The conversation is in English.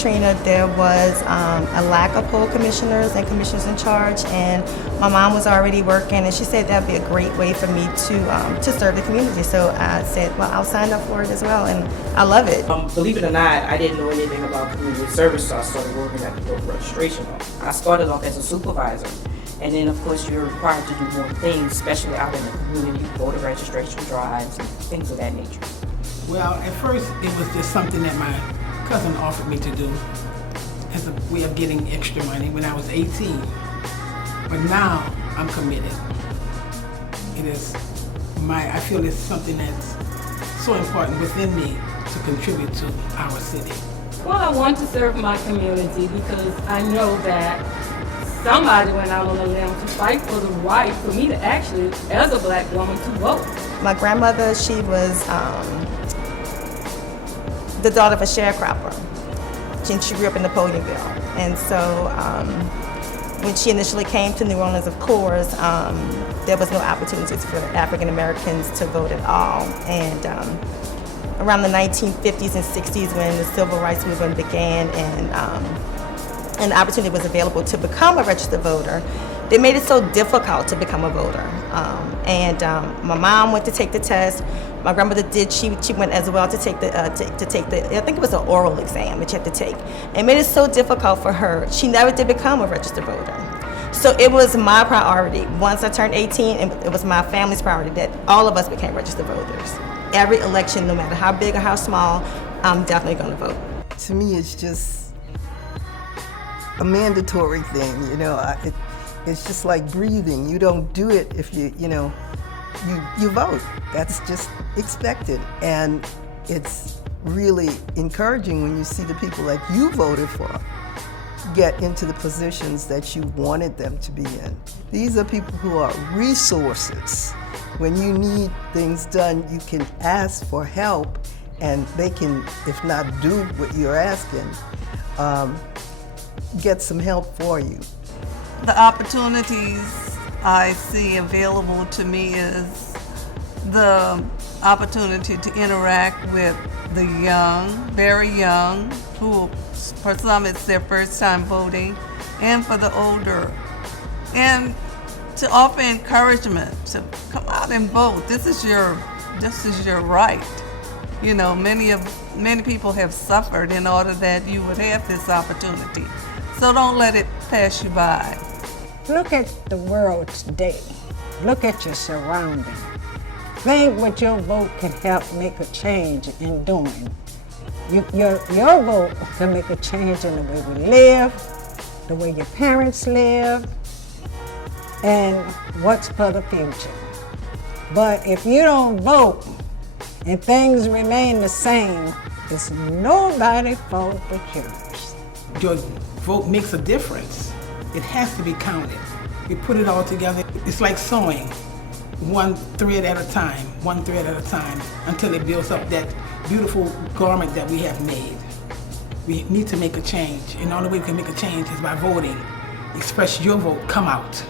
Katrina, there was a lack of poll commissioners and commissioners in charge, and my mom was already working, and she said that'd be a great way for me to serve the community. So I said, well, I'll sign up for it as well, and I love it. Believe it or not, I didn't know anything about community service, so I started working at the voter registration office. I started off as a supervisor, and then of course you're required to do more things, especially out in the community, voter registration drives, and things of that nature. Well, at first it was just something that my cousin offered me to do as a way of getting extra money when I was 18. But now I'm committed. It is I feel it's something that's so important within me to contribute to our city. Well, I want to serve my community because I know that somebody went out on a limb to fight for the right for me to actually, as a black woman, to vote. My grandmother, she was the daughter of a sharecropper. She grew up in Napoleonville. And so when she initially came to New Orleans, of course, there was no opportunities for African Americans to vote at all. And around the 1950s and 60s, when the civil rights movement began and the opportunity was available to become a registered voter, they made it so difficult to become a voter. My mom went to take the test. My grandmother did. She went as well to take the I think it was an oral exam that you had to take. It made it so difficult for her. She never did become a registered voter. So it was my priority. Once I turned 18, it was my family's priority that all of us became registered voters. Every election, no matter how big or how small, I'm definitely going to vote. To me, it's just a mandatory thing, you know. It's just like breathing. You don't do it if you vote. That's just expected. And it's really encouraging when you see the people that you voted for get into the positions that you wanted them to be in. These are people who are resources. When you need things done, you can ask for help, and they can, if not do what you're asking, get some help for you. The opportunities I see available to me is the opportunity to interact with the young, very young, who for some it's their first time voting, and for the older. And to offer encouragement to come out and vote. This is your right. You know, many people have suffered in order that you would have this opportunity. So don't let it pass you by. Look at the world today. Look at your surroundings. Think what your vote can help make a change in doing. Your vote can make a change in the way we live, the way your parents live, and what's for the future. But if you don't vote and things remain the same, it's nobody's fault but yours. Your vote makes a difference. It has to be counted. You put it all together. It's like sewing, one thread at a time, until it builds up that beautiful garment that we have made. We need to make a change, and the only way we can make a change is by voting. Express your vote, come out.